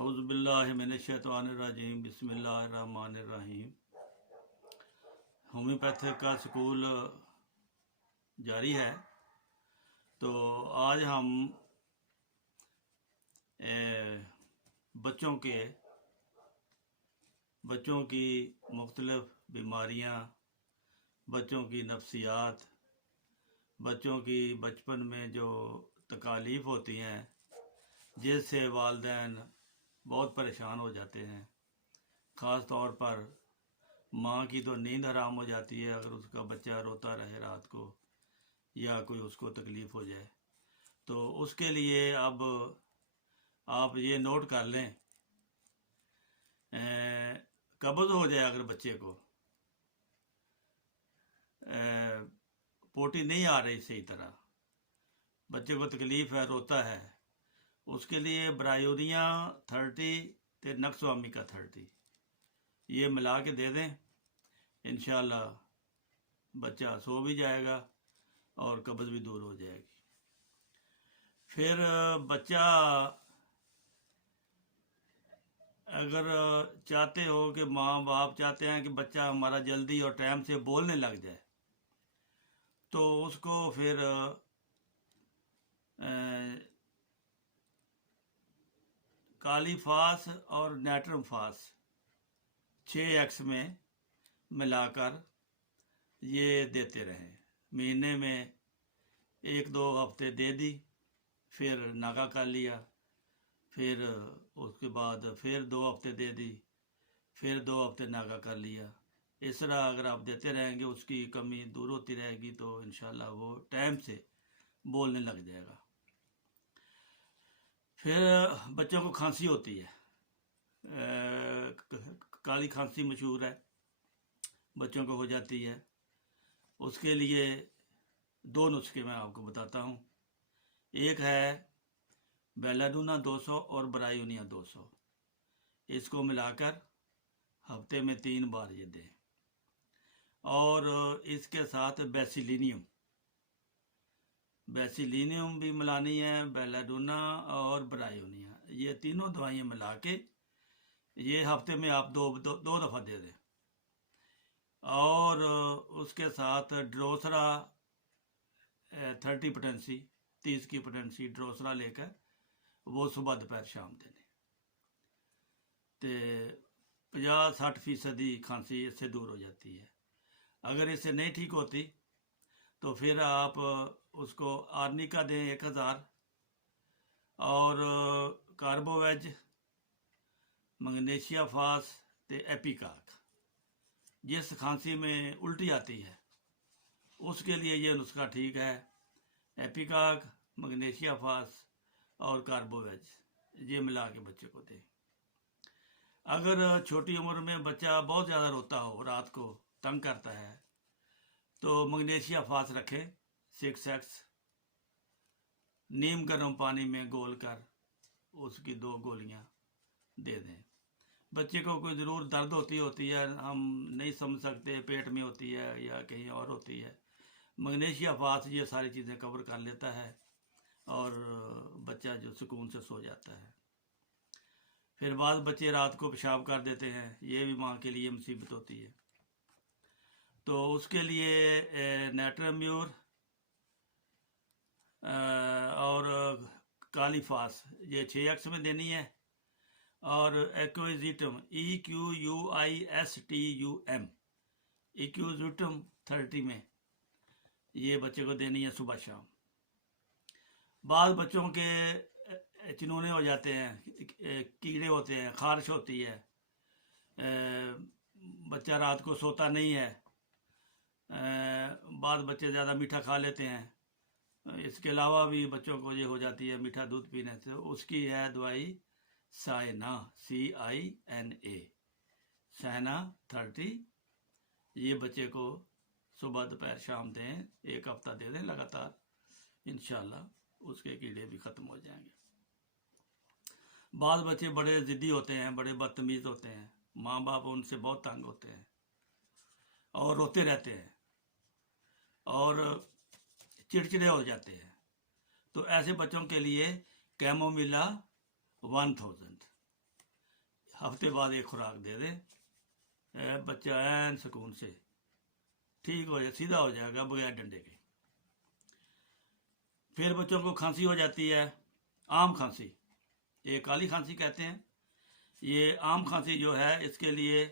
औज़ुबिल्लाहिमिनश्शैतानिर्रजीम बिस्मिल्लाहिर्रहमानिर्रहीम। होम्योपैथिक का स्कूल जारी है। तो आज हम बच्चों की मुख्तलिफ बीमारियां, बच्चों की नफ्सियात, बच्चों की बचपन में जो तकालीफ होती हैं जिससे वालिदैन बहुत परेशान हो जाते हैं। ख़ास तौर पर माँ की तो नींद हराम हो जाती है अगर उसका बच्चा रोता रहे रात को या कोई उसको तकलीफ़ हो जाए। तो उसके लिए अब आप ये नोट कर लें, कब्ज़ हो जाए अगर बच्चे को, पोटी नहीं आ रही सही तरह, बच्चे को तकलीफ़ है, रोता है, उसके लिए ब्रायोनिया 30 ते नक्सवामिका 30 ये मिला के दे दें। इंशाल्लाह बच्चा सो भी जाएगा और कब्ज़ भी दूर हो जाएगी। फिर बच्चा अगर चाहते हो कि माँ बाप चाहते हैं कि बच्चा हमारा जल्दी और टाइम से बोलने लग जाए, तो उसको फिर काली फास और नेट्रम फास 6x में मिलाकर ये देते रहें। महीने में 1-2 हफ्ते दे दी, फिर नागा कर लिया, फिर उसके बाद फिर 2 हफ्ते दे दी, फिर 2 हफ्ते नागा कर लिया। इस तरह अगर आप देते रहेंगे उसकी कमी दूर होती रहेगी तो इंशाल्लाह वो टाइम से बोलने लग जाएगा। फिर बच्चों को खांसी होती है, काली खांसी मशहूर है, बच्चों को हो जाती है। उसके लिए 2 नुस्खे मैं आपको बताता हूँ। एक है बेलाडूना 200 और ब्रायोनिया 200, इसको मिलाकर हफ्ते में 3 बार ये दें। और इसके साथ बेसिलिनियम भी मिलानी है, बेलाडूना और ब्रायोनिया, ये तीनों दवाइयाँ मिला के ये हफ्ते में आप दो दफ़ा दे दें। और उसके साथ ड्रोसरा 30 पोटेंसी 30 की पोटेंसी ड्रोसरा लेकर वो सुबह दोपहर शाम देने, तो 50-60% खांसी इससे दूर हो जाती है। अगर इससे नहीं ठीक होती तो फिर आप उसको आर्निका दें 1000 और कार्बोवेज, मैग्नीशिया फास ते एपिकाक। जिस खांसी में उल्टी आती है उसके लिए ये नुस्खा ठीक है। एपिकाक, मैग्नीशिया फास और कार्बोवेज ये मिला के बच्चे को दें। अगर छोटी उम्र में बच्चा बहुत ज़्यादा रोता हो, रात को तंग करता है, तो मैग्नीशिया फास रखें 6x, नीम गर्म पानी में घोल कर उसकी 2 गोलियां दे दें। बच्चे को कोई ज़रूर दर्द होती है, हम नहीं समझ सकते, पेट में होती है या कहीं और होती है, मैग्नीशिया फास ये सारी चीज़ें कवर कर लेता है और बच्चा जो सुकून से सो जाता है। फिर बाद बच्चे रात को पेशाब कर देते हैं, ये भी माँ के लिए मुसीबत होती है। तो उसके लिए नेट्रम्यूर और काली फास ये 6x में देनी है, और एक्विजिटम EQUISTUM एक्विजिटम 30 में ये बच्चे को देनी है सुबह शाम। बाद बच्चों के चिनूने हो जाते हैं, कीड़े होते हैं, खारिश होती है, बच्चा रात को सोता नहीं है, बाद बच्चे ज़्यादा मीठा खा लेते हैं, इसके अलावा भी बच्चों को ये हो जाती है मीठा दूध पीने से, उसकी है दवाई साइना CINA साइना 30। ये बच्चे को सुबह दोपहर शाम दें, 1 हफ्ता दे दें लगातार, इंशाल्लाह उसके कीड़े भी ख़त्म हो जाएंगे। बाद बच्चे बड़े ज़िद्दी होते हैं, बड़े बदतमीज़ होते हैं, माँ बाप उनसे बहुत तंग होते हैं और रोते रहते हैं और चिड़चिड़े हो जाते हैं। तो ऐसे बच्चों के लिए कैमोमिला 1000 हफ्ते बाद एक खुराक दे दें, बच्चा ऐन सुकून से ठीक हो जाए, सीधा हो जाएगा बगैर डंडे के। फिर बच्चों को खांसी हो जाती है, आम खांसी, ये काली खांसी कहते हैं। ये आम खांसी जो है इसके लिए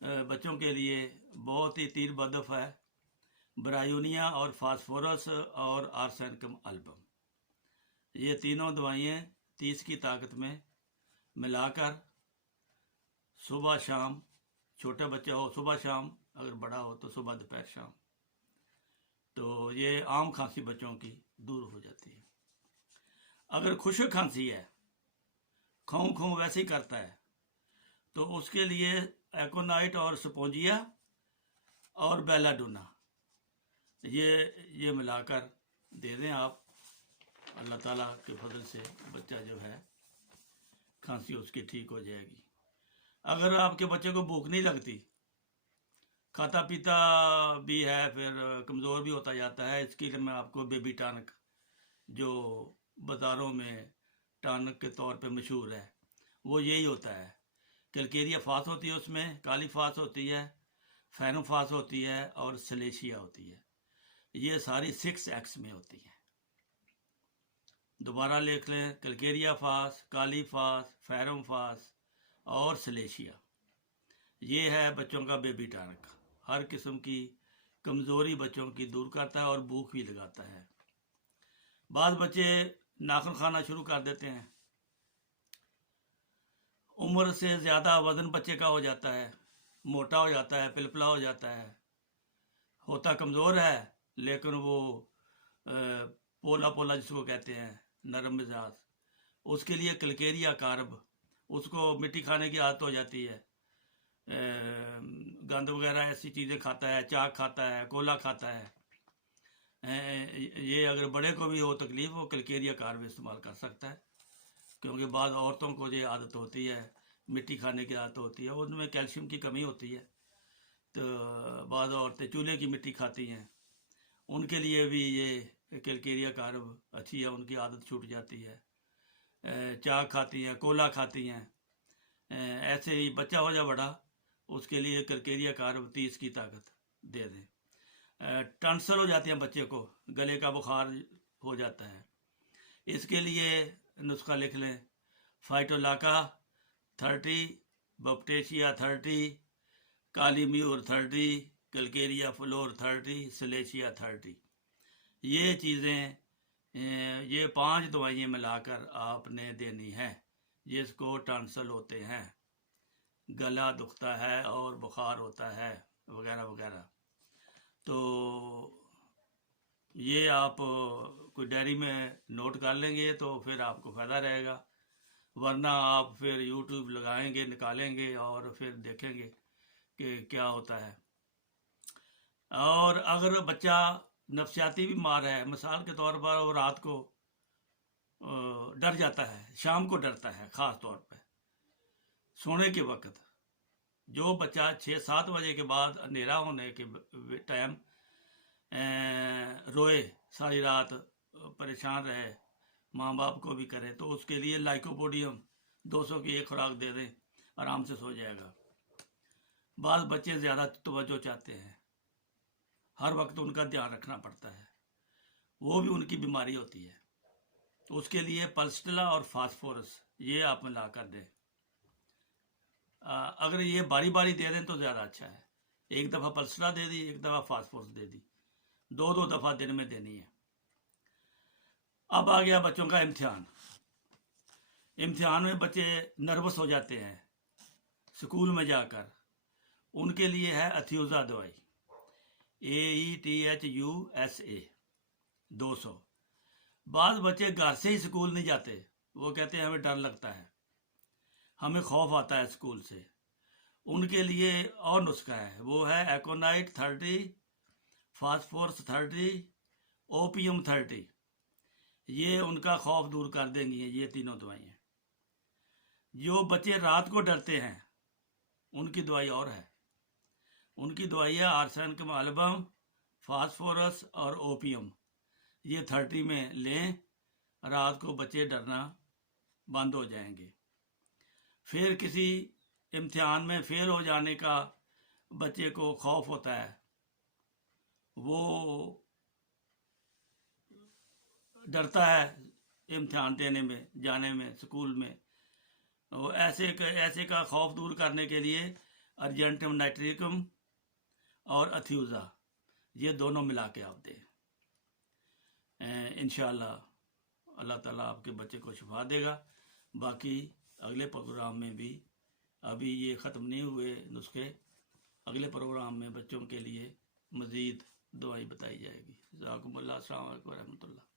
बच्चों के लिए बहुत ही तीर बदफ है, ब्रायोनिया और फास्फोरस और आर्सेनिकम अल्बम, ये तीनों दवाइयाँ 30 की ताकत में मिलाकर सुबह शाम, छोटा बच्चा हो सुबह शाम, अगर बड़ा हो तो सुबह दोपहर शाम, तो ये आम खांसी बच्चों की दूर हो जाती है। अगर खुश्क खांसी है, खाऊं खाऊं वैसे ही करता है, तो उसके लिए एकोनाइट और स्पोंजिया और बेलाडोना ये मिलाकर दे दें आप, अल्लाह ताला के फजल से बच्चा जो है खांसी उसकी ठीक हो जाएगी। अगर आपके बच्चे को भूख नहीं लगती, खाता पीता भी है, फिर कमज़ोर भी होता जाता है, इसके लिए मैं आपको बेबी टॉनिक, जो बाज़ारों में टॉनिक के तौर पे मशहूर है, वो यही होता है। कैलकेरिया फास होती है, उसमें काली फास होती है, फेनोफास होती है और सलेशिया होती है। ये सारी 6X में होती है। दोबारा लिख लें, कैलकेरिया फास, काली फास, फेरोफास और सलेशिया। ये है बच्चों का बेबी टॉनिक, हर किस्म की कमज़ोरी बच्चों की दूर करता है और भूख भी लगाता है। बाद बच्चे नाखून खाना शुरू कर देते हैं, उम्र से ज़्यादा वज़न बच्चे का हो जाता है, मोटा हो जाता है, पिलपला हो जाता है, होता कमज़ोर है लेकिन वो पोला पोला जिसको कहते हैं, नरम मिजाज, उसके लिए कैलकेरिया कार्ब, उसको मिट्टी खाने की आदत हो जाती है, गंद वगैरह ऐसी चीज़ें खाता है, चाक खाता है, कोला खाता है। ये अगर बड़े को भी हो तकलीफ़, वो कैलकेरिया कार्ब इस्तेमाल कर सकता है, क्योंकि बाद औरतों को ये आदत होती है, मिट्टी खाने की आदत होती है, उनमें कैल्शियम की कमी होती है, तो बाद औरतें चूल्हे की मिट्टी खाती हैं, उनके लिए भी ये कैलकेरिया कार्ब अच्छी है, उनकी आदत छूट जाती है। चाक खाती हैं, कोला खाती हैं, ऐसे ही बच्चा हो जा बड़ा, उसके लिए कैलकेरिया कार्ब 30 की ताकत दे दें। टंसल हो जाती हैं बच्चे को, गले का बुखार हो जाता है, इसके लिए नुस्खा लिख लें, फाइटोलाका 30, बप्टेशिया 30, काली म्यूर 30, कैलकेरिया फ्लोर 30, सलेशिया 30। ये चीज़ें, ये 5 दवाइयाँ मिलाकर आपने देनी है जिसको टॉन्सिल होते हैं, गला दुखता है और बुखार होता है वगैरह वगैरह। तो ये आप कोई डायरी में नोट कर लेंगे तो फिर आपको फ़ायदा रहेगा, वरना आप फिर यूट्यूब लगाएंगे, निकालेंगे और फिर देखेंगे कि क्या होता है। और अगर बच्चा नफसियाती बीमार है, मिसाल के तौर पर वो रात को डर जाता है, शाम को डरता है, ख़ास तौर पे सोने के वक्त, जो बच्चा 6-7 बजे के बाद अंधेरा होने के टाइम रोए सारी रात, परेशान रहे, माँ बाप को भी करे, तो उसके लिए लाइकोपोडियम 200 की एक खुराक दे दें, आराम से सो जाएगा। बाद बच्चे ज़्यादा तवज्जो चाहते हैं, हर वक्त उनका ध्यान रखना पड़ता है, वो भी उनकी बीमारी होती है, तो उसके लिए पल्स्टिला और फास्फोरस ये आप मिला कर दें। अगर ये बारी बारी दे दें तो ज़्यादा अच्छा है, एक दफ़ा पल्स्टिला दे दी, एक दफ़ा फास्फोरस दे दी, 2-2 दफ़ा दिन में देनी है। अब आ गया बच्चों का इम्तिहान। इम्तिहान में बच्चे नर्वस हो जाते हैं स्कूल में जाकर, उनके लिए है अथ्यूज़ा दवाई, AETHUSA 200। बाद बच्चे घर से ही स्कूल नहीं जाते, वो कहते हैं हमें डर लगता है, हमें खौफ आता है स्कूल से, उनके लिए और नुस्खा है, वो है एकोनाइट 30, फास्फोरस 30, ओपियम 30। ये उनका खौफ दूर कर देंगी ये तीनों दवाइयाँ। जो बच्चे रात को डरते हैं उनकी दवाई और है, उनकी दवाइयाँ आर्सेनिकम अल्बम, फास्फोरस और ओपियम, ये 30 में लें, रात को बच्चे डरना बंद हो जाएंगे। फिर किसी इम्तिहान में फेल हो जाने का बच्चे को खौफ होता है, वो डरता है इम्तिहान देने में, जाने में स्कूल में। वो ऐसे का खौफ दूर करने के लिए अर्जेंटम नाइट्रिकम और अथ्यूज़ा, ये दोनों मिला के आप दें। इंशाअल्लाह अल्लाह ताला आपके बच्चे को शिफा देगा। बाकी अगले प्रोग्राम में भी, अभी ये ख़त्म नहीं हुए नुस्खे, अगले प्रोग्राम में बच्चों के लिए मज़ीद दुआएं बताई जाएगी। जज़ाकुमुल्लाह, अस्सलाम वालेकुम व रहमतुल्लाह।